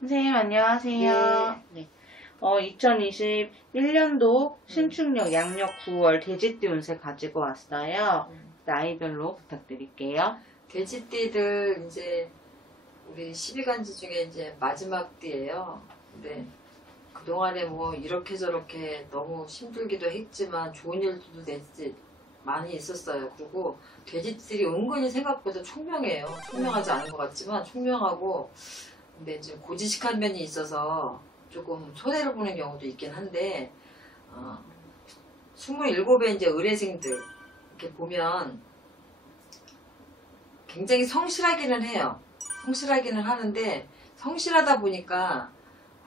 선생님 안녕하세요. 네. 2021년도 신축년 양력 9월 돼지띠 운세 가지고 왔어요. 나이별로 부탁드릴게요. 돼지띠들 이제 우리 12간지 중에 이제 마지막 띠예요. 근데 그동안에 뭐 이렇게 저렇게 너무 힘들기도 했지만 좋은 일도 많이 있었어요. 그리고 돼지띠들이 은근히 생각보다 총명해요. 총명하지 않은 것 같지만 총명하고, 근데 이제 고지식한 면이 있어서 조금 손해를 보는 경우도 있긴 한데, 27의 이제 의뢰생들 이렇게 보면 굉장히 성실하기는 해요. 성실하기는 하는데, 성실하다 보니까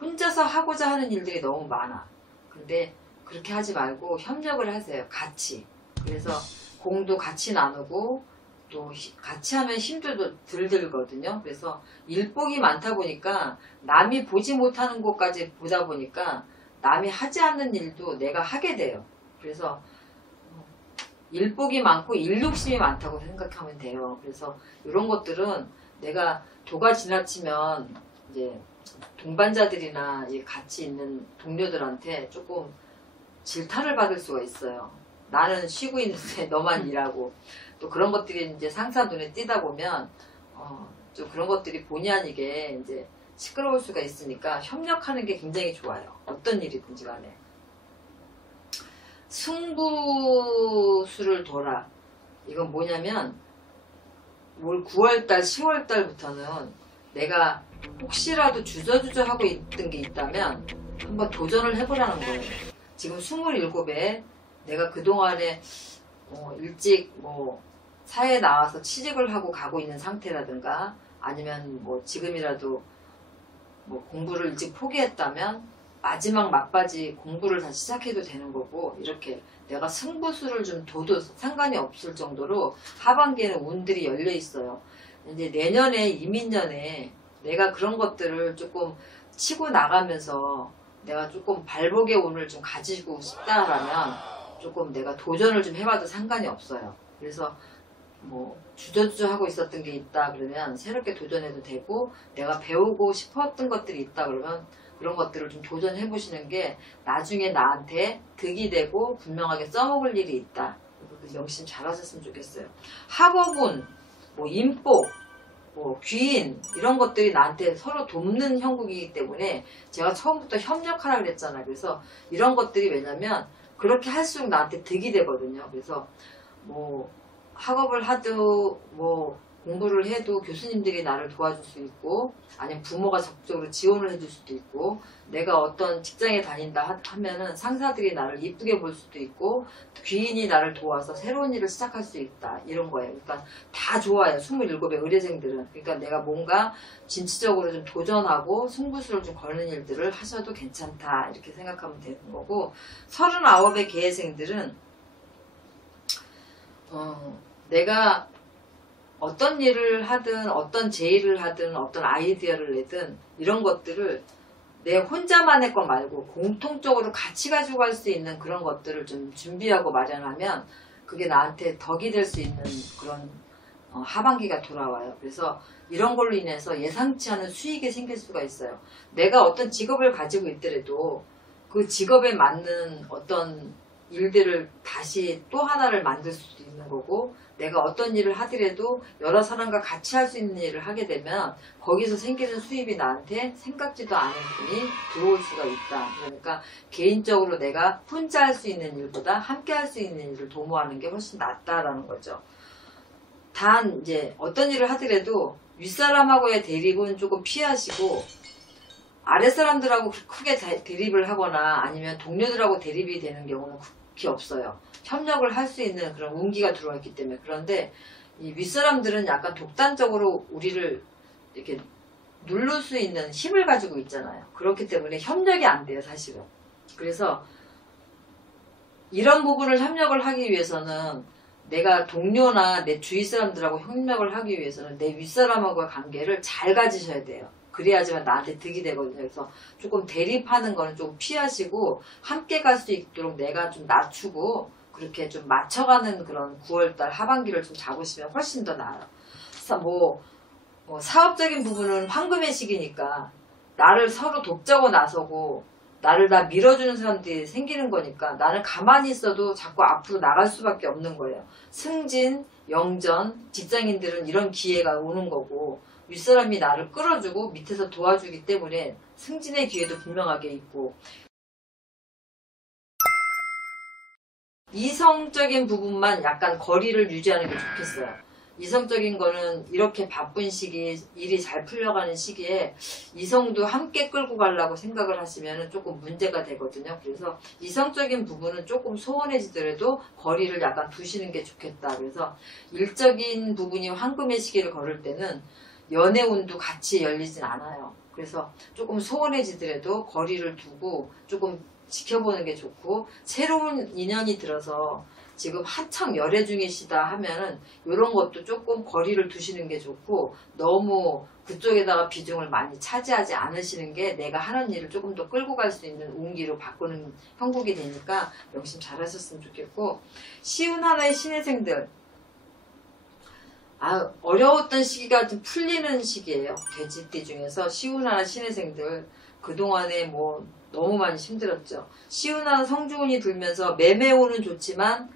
혼자서 하고자 하는 일들이 너무 많아. 근데 그렇게 하지 말고 협력을 하세요. 같이. 그래서 공도 같이 나누고, 또 같이 하면 힘도 덜 들거든요. 그래서 일복이 많다 보니까 남이 보지 못하는 것까지 보다 보니까 남이 하지 않는 일도 내가 하게 돼요. 그래서 일복이 많고 일욕심이 많다고 생각하면 돼요. 그래서 이런 것들은 내가 도가 지나치면 이제 동반자들이나 같이 있는 동료들한테 조금 질타를 받을 수가 있어요. 나는 쉬고 있는데 너만 일하고, 또 그런 것들이 이제 상사 눈에 띄다 보면 좀 그런 것들이 본의 아니게 이제 시끄러울 수가 있으니까 협력하는 게 굉장히 좋아요. 어떤 일이든지 간에. 승부수를 둬라. 이건 뭐냐면 올 9월달, 10월달부터는 내가 혹시라도 주저주저 하고 있던 게 있다면 한번 도전을 해보라는 거예요. 지금 27에 내가 그동안에 일찍 사회에 나와서 취직을 하고 가고 있는 상태라든가, 아니면 지금이라도 공부를 일찍 포기했다면 마지막 막바지 공부를 다시 시작해도 되는 거고, 이렇게 내가 승부수를 좀 둬도 상관이 없을 정도로 하반기에는 운들이 열려 있어요. 이제 내년에 이민년에 내가 그런 것들을 조금 치고 나가면서 내가 조금 발복의 운을 좀 가지고 싶다라면 조금 내가 도전을 좀 해봐도 상관이 없어요. 그래서 주저주저 하고 있었던 게 있다 그러면 새롭게 도전해도 되고, 내가 배우고 싶었던 것들이 있다 그러면 그런 것들을 좀 도전해 보시는 게 나중에 나한테 득이 되고 분명하게 써먹을 일이 있다. 그 명심 잘 하셨으면 좋겠어요. 학업운, 인복, 귀인, 이런 것들이 나한테 서로 돕는 형국이기 때문에 제가 처음부터 협력하라 그랬잖아요. 그래서 이런 것들이 왜냐면 그렇게 할수록 나한테 득이 되거든요. 그래서 학업을 하도 공부를 해도 교수님들이 나를 도와줄 수 있고, 아니면 부모가 적극적으로 지원을 해줄 수도 있고, 내가 어떤 직장에 다닌다 하면은 상사들이 나를 이쁘게 볼 수도 있고, 귀인이 나를 도와서 새로운 일을 시작할 수 있다, 이런 거예요. 그러니까 다 좋아요. 27의 의뢰생들은. 그러니까 내가 뭔가 진취적으로 좀 도전하고 승부수를 좀 거는 일들을 하셔도 괜찮다, 이렇게 생각하면 되는 거고, 39의 계생들은 내가 어떤 일을 하든 어떤 제의를 하든 어떤 아이디어를 내든 이런 것들을 내 혼자만의 것 말고 공통적으로 같이 가지고 갈 수 있는 그런 것들을 좀 준비하고 마련하면 그게 나한테 덕이 될 수 있는 그런 하반기가 돌아와요. 그래서 이런 걸로 인해서 예상치 않은 수익이 생길 수가 있어요. 내가 어떤 직업을 가지고 있더라도 그 직업에 맞는 어떤 일들을 다시 또 하나를 만들 수도 있는 거고, 내가 어떤 일을 하더라도 여러 사람과 같이 할 수 있는 일을 하게 되면 거기서 생기는 수입이 나한테 생각지도 않은 돈이 들어올 수가 있다. 그러니까 개인적으로 내가 혼자 할 수 있는 일보다 함께 할 수 있는 일을 도모하는 게 훨씬 낫다라는 거죠. 단 이제 어떤 일을 하더라도 윗사람하고의 대립은 조금 피하시고, 아랫사람들하고 크게 대립을 하거나 아니면 동료들하고 대립이 되는 경우는 극히 없어요. 협력을 할 수 있는 그런 운기가 들어와 있기 때문에. 그런데 이 윗사람들은 약간 독단적으로 우리를 이렇게 누를 수 있는 힘을 가지고 있잖아요. 그렇기 때문에 협력이 안 돼요, 사실은. 그래서 이런 부분을 협력을 하기 위해서는 내가 동료나 내 주위 사람들하고 협력을 하기 위해서는 내 윗사람하고의 관계를 잘 가지셔야 돼요. 그래야지만 나한테 득이 되거든요. 그래서 조금 대립하는 거는 좀 피하시고 함께 갈 수 있도록 내가 좀 낮추고 그렇게 좀 맞춰가는 그런 9월달 하반기를 좀 잡으시면 훨씬 더 나아요. 사업적인 부분은 황금의 시기니까 나를 서로 돕자고 나서고 나를 다 밀어주는 사람들이 생기는 거니까 나는 가만히 있어도 자꾸 앞으로 나갈 수밖에 없는 거예요. 승진, 영전, 직장인들은 이런 기회가 오는 거고 윗사람이 나를 끌어주고 밑에서 도와주기 때문에 승진의 기회도 분명하게 있고 이성적인 부분만 약간 거리를 유지하는 게 좋겠어요. 이성적인 거는 이렇게 바쁜 시기, 일이 잘 풀려가는 시기에 이성도 함께 끌고 가려고 생각을 하시면 조금 문제가 되거든요. 그래서 이성적인 부분은 조금 소원해지더라도 거리를 약간 두시는 게 좋겠다. 그래서 일적인 부분이 황금의 시기를 걸을 때는 연애운도 같이 열리진 않아요. 그래서 조금 소원해지더라도 거리를 두고 조금 지켜보는 게 좋고, 새로운 인연이 들어서 지금 한창 열애 중이시다 하면은 이런 것도 조금 거리를 두시는 게 좋고, 너무 그쪽에다가 비중을 많이 차지하지 않으시는 게 내가 하는 일을 조금 더 끌고 갈 수 있는 운기로 바꾸는 형국이 되니까 명심 잘 하셨으면 좋겠고, 쉬운 하나의 신혜생들, 어려웠던 시기가 좀 풀리는 시기예요. 돼지띠 중에서 쉬운 하나 신혜생들 그동안에 뭐 너무 많이 힘들었죠. 쉬운 하나 성주운이 들면서 매매운은 좋지만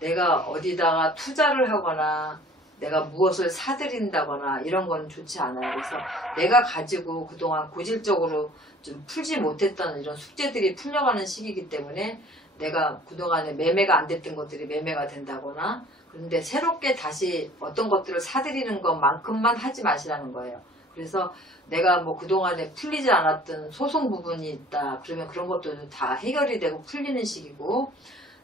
내가 어디다가 투자를 하거나 내가 무엇을 사들인다거나 이런 거는 좋지 않아요. 그래서 내가 가지고 그동안 고질적으로 좀 풀지 못했던 이런 숙제들이 풀려가는 시기이기 때문에 내가 그동안에 매매가 안 됐던 것들이 매매가 된다거나, 그런데 새롭게 다시 어떤 것들을 사들이는 것만큼만 하지 마시라는 거예요. 그래서 내가 뭐 그동안에 풀리지 않았던 소송 부분이 있다 그러면 그런 것도 다 해결이 되고 풀리는 시기고,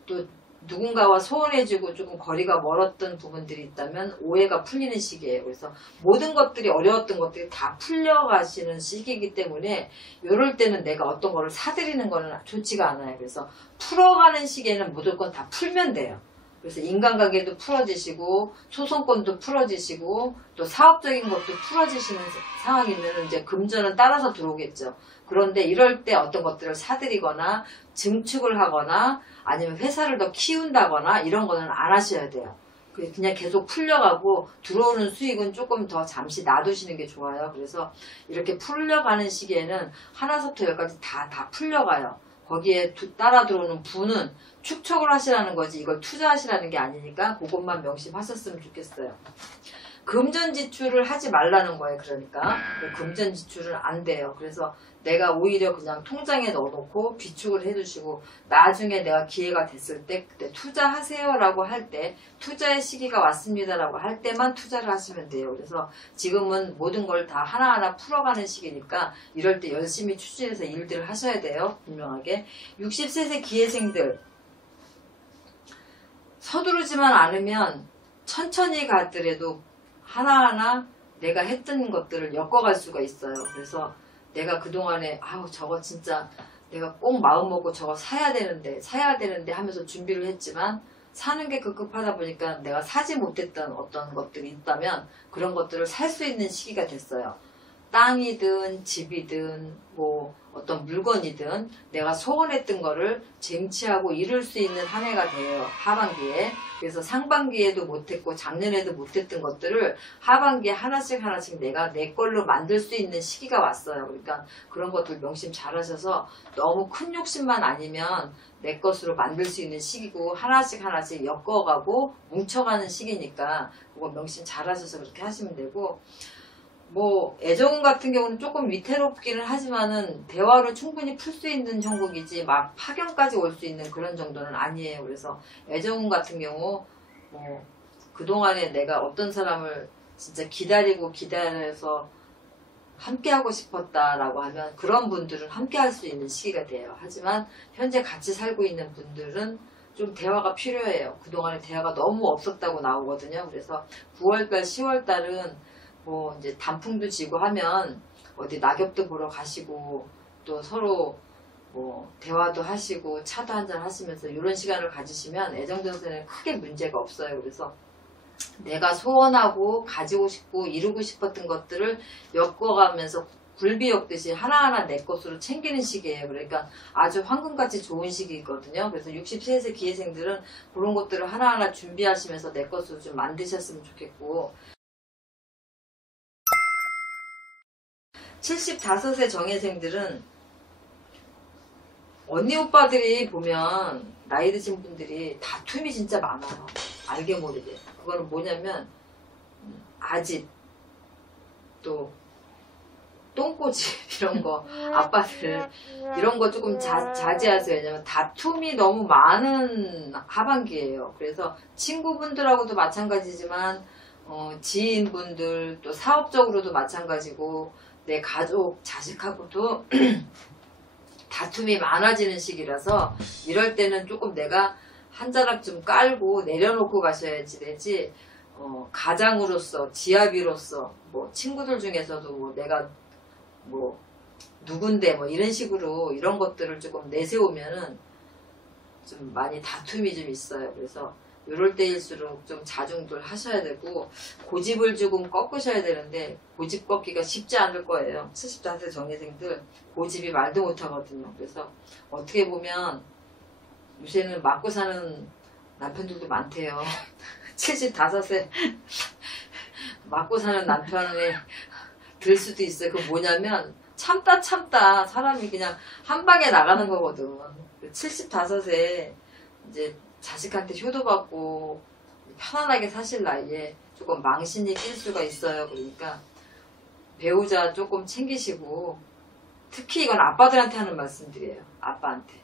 또 누군가와 소원해지고 조금 거리가 멀었던 부분들이 있다면 오해가 풀리는 시기예요. 그래서 모든 것들이 어려웠던 것들이 다 풀려가시는 시기이기 때문에 이럴 때는 내가 어떤 거를 사들이는 거는 좋지가 않아요. 그래서 풀어가는 시기에는 무조건 다 풀면 돼요. 그래서 인간관계도 풀어지시고 소송권도 풀어지시고 또 사업적인 것도 풀어지시는 상황이면 이제 금전은 따라서 들어오겠죠. 그런데 이럴 때 어떤 것들을 사들이거나 증축을 하거나 아니면 회사를 더 키운다거나 이런 거는 안 하셔야 돼요. 그냥 계속 풀려가고 들어오는 수익은 조금 더 잠시 놔두시는 게 좋아요. 그래서 이렇게 풀려가는 시기에는 하나부터 열까지 다 풀려가요. 거기에 따라 들어오는 부는 축척을 하시라는 거지 이걸 투자하시라는 게 아니니까 그것만 명심하셨으면 좋겠어요. 금전 지출을 하지 말라는 거예요. 그러니까 금전 지출은 안 돼요. 그래서 내가 오히려 그냥 통장에 넣어놓고 비축을 해두시고 나중에 내가 기회가 됐을 때 그때 투자하세요 라고 할 때 투자의 시기가 왔습니다 라고 할 때만 투자를 하시면 돼요. 그래서 지금은 모든 걸 다 하나하나 풀어가는 시기니까 이럴 때 열심히 추진해서 일들을 하셔야 돼요. 분명하게. 60세 기회생들 서두르지만 않으면 천천히 가더라도 하나하나 내가 했던 것들을 엮어갈 수가 있어요. 그래서 내가 그동안에 저거 진짜 내가 꼭 마음먹고 저거 사야 되는데 하면서 준비를 했지만 사는 게 급급하다 보니까 내가 사지 못했던 어떤 것들이 있다면 그런 것들을 살 수 있는 시기가 됐어요. 땅이든 집이든 뭐 어떤 물건이든 내가 소원했던 거를 쟁취하고 이룰 수 있는 한 해가 돼요. 하반기에. 그래서 상반기에도 못했고 작년에도 못했던 것들을 하반기에 하나씩 내가 내 걸로 만들 수 있는 시기가 왔어요. 그러니까 그런 것들 명심 잘 하셔서 너무 큰 욕심만 아니면 내 것으로 만들 수 있는 시기고 하나씩 엮어가고 뭉쳐가는 시기니까 그거 명심 잘 하셔서 그렇게 하시면 되고, 뭐 애정운 같은 경우는 조금 위태롭기는 하지만은 대화로 충분히 풀 수 있는 형국이지 막 파견까지 올 수 있는 그런 정도는 아니에요. 그래서 애정운 같은 경우 뭐 그동안에 내가 어떤 사람을 진짜 기다려서 함께하고 싶었다라고 하면 그런 분들은 함께할 수 있는 시기가 돼요. 하지만 현재 같이 살고 있는 분들은 좀 대화가 필요해요. 그동안에 대화가 너무 없었다고 나오거든요. 그래서 9월달 10월달은 뭐 이제 단풍도 지고 하면 어디 낙엽도 보러 가시고 또 서로 뭐 대화도 하시고 차도 한잔 하시면서 이런 시간을 가지시면 애정전선에는 크게 문제가 없어요. 그래서 내가 소원하고 가지고 싶고 이루고 싶었던 것들을 엮어가면서 굴비 엮듯이 하나하나 내 것으로 챙기는 시기예요. 그러니까 아주 황금같이 좋은 시기거든요. 그래서 60세 기회생들은 그런 것들을 하나하나 준비하시면서 내 것으로 좀 만드셨으면 좋겠고, 75세 정예생들은 언니 오빠들이 보면 나이 드신 분들이 다툼이 진짜 많아요. 알게 모르게. 그거는 뭐냐면 아집 또 똥꼬집 이런 거 아빠들 이런 거 조금 자제하세요. 왜냐면 다툼이 너무 많은 하반기예요. 그래서 친구분들하고도 마찬가지지만 지인분들 또 사업적으로도 마찬가지고 내 가족 자식하고도 다툼이 많아지는 시기라서 이럴 때는 조금 내가 한 자락 좀 깔고 내려놓고 가셔야지 되지. 가장으로서 지아비로서 뭐 친구들 중에서도 뭐 내가 뭐 누군데 뭐 이런 식으로 이런 것들을 조금 내세우면은 좀 많이 다툼이 좀 있어요. 그래서 이럴 때일수록 좀 자중들 하셔야 되고 고집을 조금 꺾으셔야 되는데 고집 꺾기가 쉽지 않을 거예요. 74세 정예생들 고집이 말도 못하거든요. 그래서 어떻게 보면 요새는 맞고 사는 남편들도 많대요. 75세 맞고 사는 남편에 들 수도 있어요. 그 뭐냐면 참다 사람이 그냥 한 방에 나가는 거거든. 75세 이제 자식한테 효도받고 편안하게 사실 나이에 조금 망신이 낄 수가 있어요. 그러니까 배우자 조금 챙기시고 특히 이건 아빠들한테 하는 말씀드려요. 아빠한테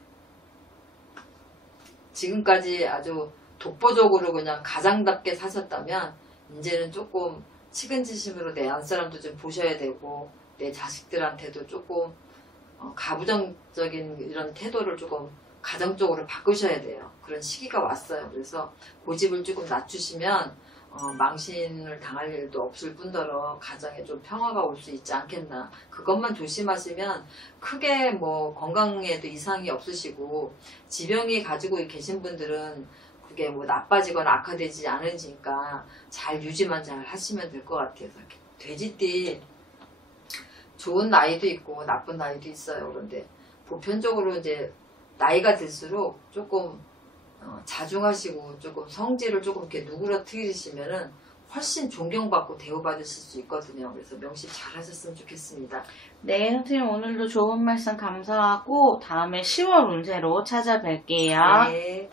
지금까지 아주 독보적으로 그냥 가장답게 사셨다면 이제는 조금 측은지심으로 내 안사람도 좀 보셔야 되고 내 자식들한테도 조금 가부장적인 이런 태도를 조금 가정적으로 바꾸셔야 돼요. 그런 시기가 왔어요. 그래서 고집을 조금 낮추시면 망신을 당할 일도 없을 뿐더러 가정에 좀 평화가 올 수 있지 않겠나. 그것만 조심하시면 크게 뭐 건강에도 이상이 없으시고 지병이 가지고 계신 분들은 그게 뭐 나빠지거나 악화되지 않으니까 잘 유지만 잘 하시면 될 것 같아요. 돼지띠 좋은 나이도 있고 나쁜 나이도 있어요. 그런데 보편적으로 이제 나이가 들수록 조금 자중하시고 조금 성질을 조금 이렇게 누그러뜨리시면은 훨씬 존경받고 대우받으실 수 있거든요. 그래서 명심 잘 하셨으면 좋겠습니다. 네, 선생님 오늘도 좋은 말씀 감사하고 다음에 10월 운세로 찾아뵐게요. 네.